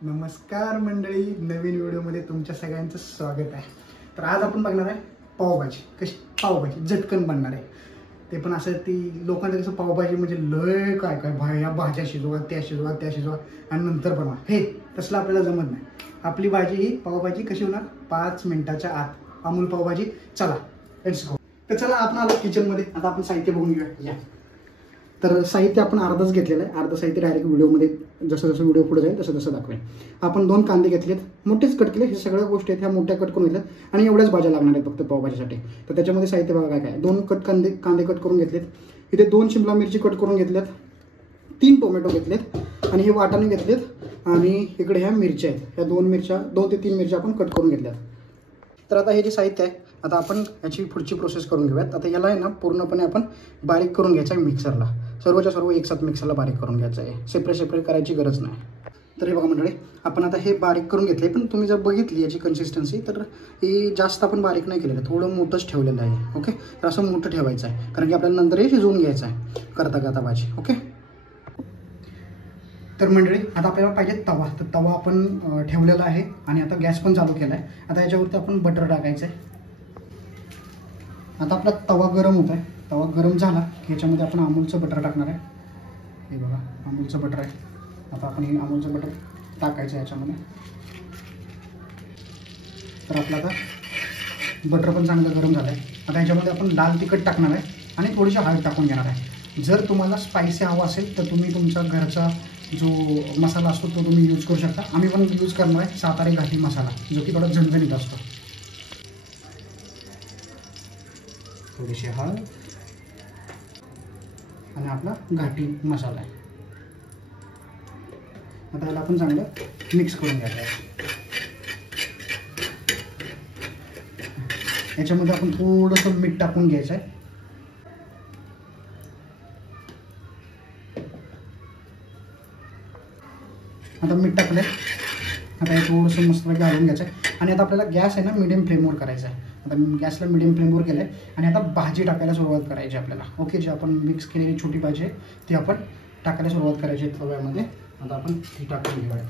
नमस्कार मंडळी, नवीन व्हिडिओमध्ये तुमच्या सगळ्यांचं स्वागत आहे। तर आज आपण बघणार आहे पावभाजी। कशी पावभाजी झटकन बनणार आहे ते पण असं ती लोकांचं कसं पावभाजी म्हणजे लय काय काय या भाज्या शिजवा त्या शिजवा आणि नंतर बनवा, हे तसलं आपल्याला जमत नाही। आपली भाजी ही पावभाजी कशी होणार 5 मिनिटाच्या आत। अमूल पावभाजी। चला लेट्स गो। तर चला आपण आलो किचनमध्ये। आता आपण साहित्य बघून घेऊया। तर साहित्य आपण अर्धच घेतलेलं आहे। अर्ध साहित्य डायरेक्ट व्हिडिओमध्ये जसं जसं व्हिडिओ पुढे जाईल तसं दाखवेन। आपण 2 कांदे घेतलेत, मोठेच कट केले। हे सगळ्या गोष्टी आहेत ह्या मोठ्या कट करून घेतल्यात आणि एवढ्याच भाज्या लागणार आहेत फक्त पावभाजीसाठी। तर त्याच्यामध्ये साहित्य बघा काय काय। 2 कांदे कट करून घेतलेत। इथे 2 शिमला मिरची कट करून घेतल्यात, 3 टोमॅटो घेतलेत आणि हे वाटाणे घेतलेत आणि इकडे ह्या मिरच्या आहेत। ह्या 2 ते 3 मिरच्या आपण कट करून घेतल्यात। तर आता हे जे साहित्य आहे, आता आपण याची पुढची प्रोसेस करून घेऊयात। आता याला आहे ना पूर्णपणे आपण बारीक करून घ्यायचं आहे मिक्सरला। सर्वच्या सर्व एकसाथ मिक्सरला बारीक करून घ्यायचं आहे, सेपरेट करायची गरज नाही। तर हे बघा मंडळी, आपण आता हे बारीक करून घेतले। पण तुम्ही जर बघितली याची कन्सिस्टन्सी तर ही जास्त आपण बारीक नाही केलेलं, थोडं मोठंच ठेवलेलं आहे। ओके, तर असं मोठं ठेवायचं आहे कारण की आपल्याला नंतर हे शिजवून घ्यायचं आहे करता भाजी। ओके, तर मंडळी आता आपल्याला पाहिजे तवा। तर तवा आपण ठेवलेला आहे आणि आता गॅस पण चालू केला आहे। आता याच्यावरती आपण बटर टाकायचं आहे। आता आपला तवा गरम होत आहे। तवा गरम झाला की याच्यामध्ये आपण अमूलचं बटर टाकणार आहे। हे बघा अमूलचं बटर आहे। आता आपण हे अमूलचं बटर टाकायचं आहे याच्यामध्ये। तर आपलं आता बटर पण चांगलं गरम झालं आहे। आता याच्यामध्ये आपण लाल तिखट टाकणार आहे आणि थोडीशी हळद टाकून घेणार आहे। जर तुम्हाला स्पायसी हवा असेल तर तुम्ही तुमचा घरचा जो मसाला असतो तो तुम्ही यूज करू शकता। आम्ही पण यूज करणार आहे सातारी घाटी मसाला, जो की थोडा झणझणीत असतो। थोडीशी हळद आणि आपला घाटी मसाला आहे। आता याला आपण चांगलं मिक्स करून घ्यायचं आहे। याच्यामध्ये आपण थोडंसं मीठ टाकून घ्यायचं आहे। आता मीठ टाकलंय। आता हे थोडंसं मस्तपैकी घालून घ्यायचं आहे आणि आता आपल्याला गॅस आहे ना मिडियम फ्लेमवर करायचा आहे। आता गॅसला मिडियम फ्लेमवर केलं आहे आणि आता भाजी टाकायला सुरुवात करायची आपल्याला। ओके, जी आपण मिक्स केलेली छोटी भाजी आहे ती आपण टाकायला सुरुवात करायची आहे तव्यामध्ये। आता आपण ती टाकून घेऊया।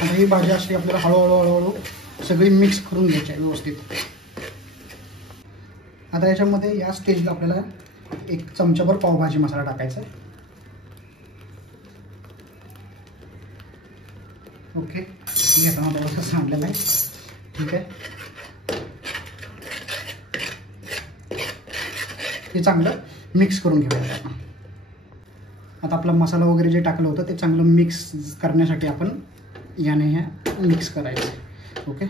आता ही भाजी अशी आपल्याला हळूहळू सगळी मिक्स करून घ्यायची आहे व्यवस्थित। आता याच्यामध्ये या स्टेजला आपल्याला 1 चमचाभर पावभाजी मसाला टाकायचा आहे। ओके, मी आता थोडंसं सांडलेलं आहे। ठीक आहे, हे चांगलं मिक्स करून घेऊया आपण। आता आपला मसाला वगैरे जे टाकलं होतं ते चांगलं मिक्स करण्यासाठी आपण याने मिक्स करायचं। ओके,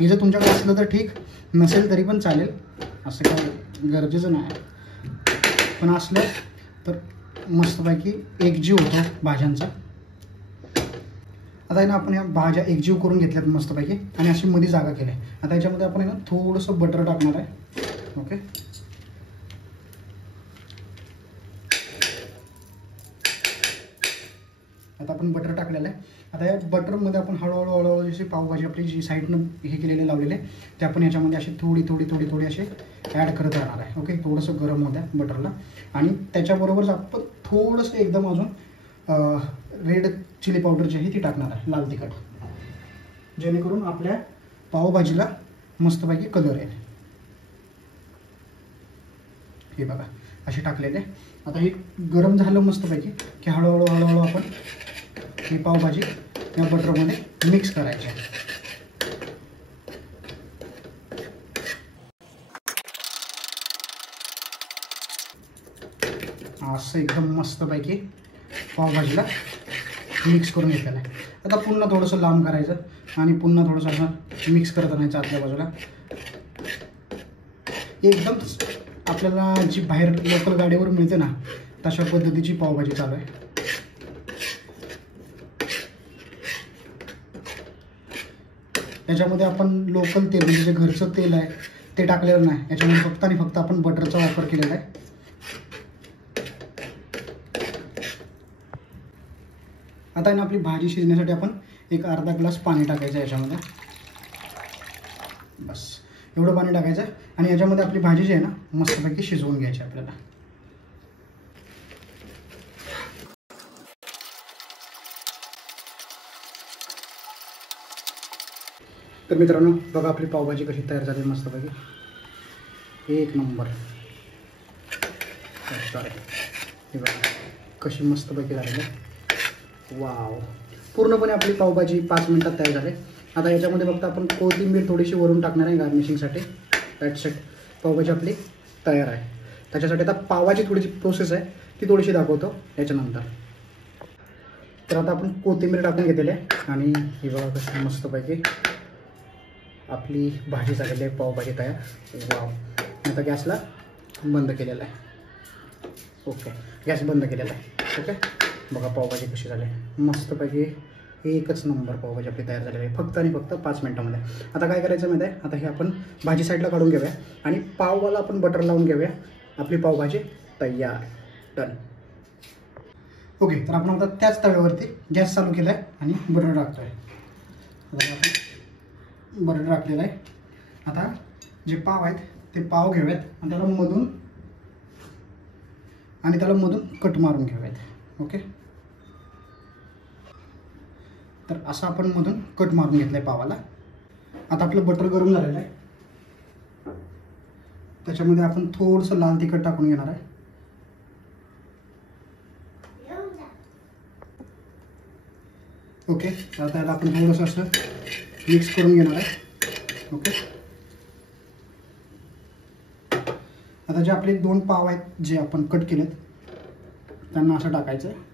हे जर तुमच्याकडे असलं तर ठीक, नसेल तरी पण चालेल, असं काही गरजेचं नाही। पण असलं तर मस्तपैकी एकजीव होतो भाज्यांचा। आता आहे ना आपण ह्या भाज्या एकजीव करून घेतल्यात मस्तपैकी आणि अशी मध्ये जागा केली आहे। आता याच्यामध्ये आपण आहे ना थोडंसं बटर टाकणार आहे। ओके, आता आपण बटर टाकलेलं आहे। आता या बटरमध्ये आपण हळूहळू जशी पावभाजी आपली जी साईडनं हे केलेले लावलेले ते आपण याच्यामध्ये असे थोडी असे ॲड करत राहणार आहे। ओके, थोडंसं गरम होत्या बटरला आणि त्याच्याबरोबरच आपण थोडंसं एकदम अजून रेड चिली पावडर जी आहे ती टाकणार आहे, लाल तिखट, जेणेकरून आपल्या पावभाजीला मस्तपैकी कलर येईल। हे बघा असे टाकलेले। आता हे गरम झालं मस्तपैकी की हळूहळू आपण ही पावभाजी या बटरमध्ये मिक्स करायची आहे। असं एकदम मस्तपैकी पावभाजीला मिक्स करून घेतलेलं आहे। आता पुन्हा थोडंसं लांब करायचं आणि पुन्हा थोडंसं असं मिक्स करत राहायचं आतल्या बाजूला। एकदम आपल्याला जी बाहेर लोकल गाडीवर मिळते ना तशा पद्धतीची पावभाजी चालू आहे। याच्यामध्ये आपण लोकल तेल म्हणजे जे घरचं तेल आहे ते टाकलेलं नाही, याच्यामध्ये फक्त आणि फक्त आपण बटरचा वापर केलेला आहे। आता ना आपली भाजी शिजण्यासाठी आपण एक अर्धा ग्लास पाणी टाकायचं याच्यामध्ये. बस एवढं पाणी टाकायचं आणि याच्यामध्ये आपली भाजी जी आहे ना मस्तपैकी शिजवून घ्यायची आपल्याला. तर मित्रांनो बघा आपली पावभाजी कशी तयार झाली मस्तपैकी. एक नंबर. हे बघा कशी मस्तपैकी झालेली. वाव. पूर्णपणे आपली पावभाजी 5 मिनिटात तयार झाली. आता याच्यामध्ये फक्त आपण कोथिंबीर थोडीशी वरून टाकणार आहे गार्निशिंगसाठी. That's it. पावभाजी आपली तयार आहे. त्याच्यासाठी आता पावाची थोडीशी प्रोसेस आहे ती थोडीशी दाखवतो याच्यानंतर. तर आता आपण कोथिंबीर टाकून घेतलेली आहे आणि ही बघा कशी मस्तपैकी आपली भाजी झालेली आहे पावभाजी तयार. वाव. आता गॅसला बंद केलेला आहे. ओके गॅस बंद केलेला आहे. ओके बघा पावभाजी कशी झाली मस्तपैकी. एकच नंबर पावभाजी आपली तयार झालेली आहे फक्त आणि फक्त 5 मिनिटामध्ये. आता काय करायचं माहिती आहे. आता हे आपण भाजी साईडला काढून घेऊया आणि पाववाला आपण बटर लावून घेऊया. आपली पावभाजी तयार. डन. ओके तर आपण आता त्याच तव्यावरती गॅस चालू केला आहे आणि बटर टाकतो आहे. बटर टाकलेलं आहे. आता जे पाव आहेत ते पाव घेऊयात आणि त्याला मधून कट मारून घेऊयात. ओके तर असं आपण मधून कट मारून घेतलं आहे पावाला. आता आपलं बटर गरम झालेलं आहे. त्याच्यामध्ये आपण थोडंसं लाल तिखट टाकून घेणार आहे. ओके तर त्याला आपण थोडंसं असं मिक्स करून घेणार आहे. ओके आता जे आपले 2 पाव आहेत जे आपण कट केलेत त्यांना असं टाकायचं आहे.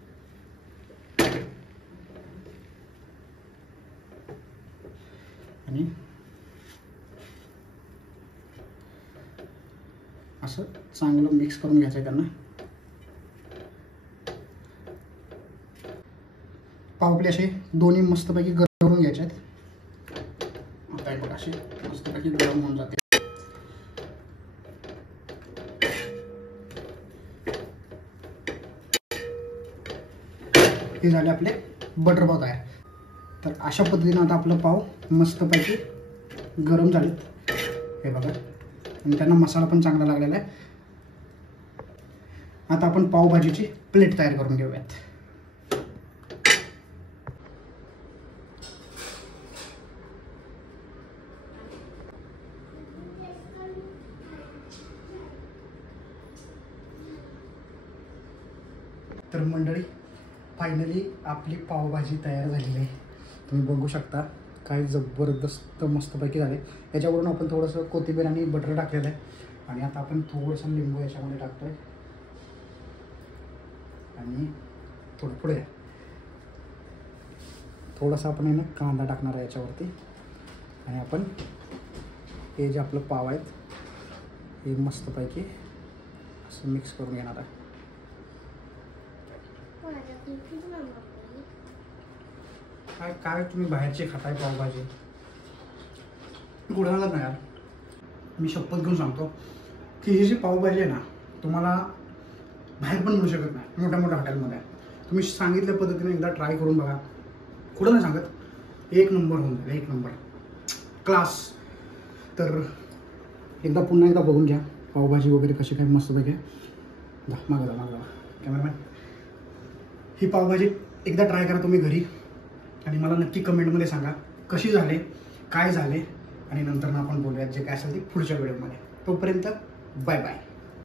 आणि असं चांगलं मिक्स करून घ्यायचं आहे त्यांना. पाव आपले असे दोन्ही मस्तपैकी गरम करून घ्यायचे आहेत. आता बघा असे मस्तपैकी गरम होऊन जाते. हे झाले आपले बटर पाव तयार. तर अशा पद्धतीने आता आपलं पाव मस्तपैकी गरम झालेत. हे बघा आणि त्यांना मसाला पण चांगला लागलेला आहे. आता आपण पावभाजीची प्लेट तयार करून घेऊयात. तर मंडळी फायनली आपली पावभाजी तयार झालेली आहे. तुम्ही बघू शकता काय जबरदस्त मस्तपैकी झाले. याच्यावरून आपण थोडंसं कोथिंबीर आणि बटर टाकलेलं आहे आणि आता आपण थोडंसं लिंबू याच्यामध्ये टाकतोय आणि थोडं पुढे थोडंसं आपण आहे ना कांदा टाकणार आहे याच्यावरती आणि आपण हे जे आपलं पाव आहेत हे मस्तपैकी असं मिक्स करून घेणार आहे. काय तुम्ही बाहेरचे खाताय पावभाजी गुढाला नाही यार. मी शपथ घेऊन सांगतो की ही जी पावभाजी आहे ना तुम्हाला बाहेर पण मिळू शकत नाही मोठ्या मोठ्या हॉटेलमध्ये. तुम्ही सांगितल्या पद्धतीने एकदा ट्राय करून बघा. कुठं नाही सांगत एक नंबर होऊन जाईल. एक नंबर क्लास. तर एकदा पुन्हा एकदा बघून घ्या पावभाजी वगैरे कशी काय मस्तपैकी. मागं जा कॅमेरामॅन. ही पावभाजी एकदा ट्राय करा तुम्ही घरी आणि मला नक्की कमेंटमध्ये सांगा कशी झाले काय झाले आणि नंतर आपण बोलूयात जे काय असेल ते पुढच्या व्हिडिओमध्ये. तोपर्यंत बाय बाय.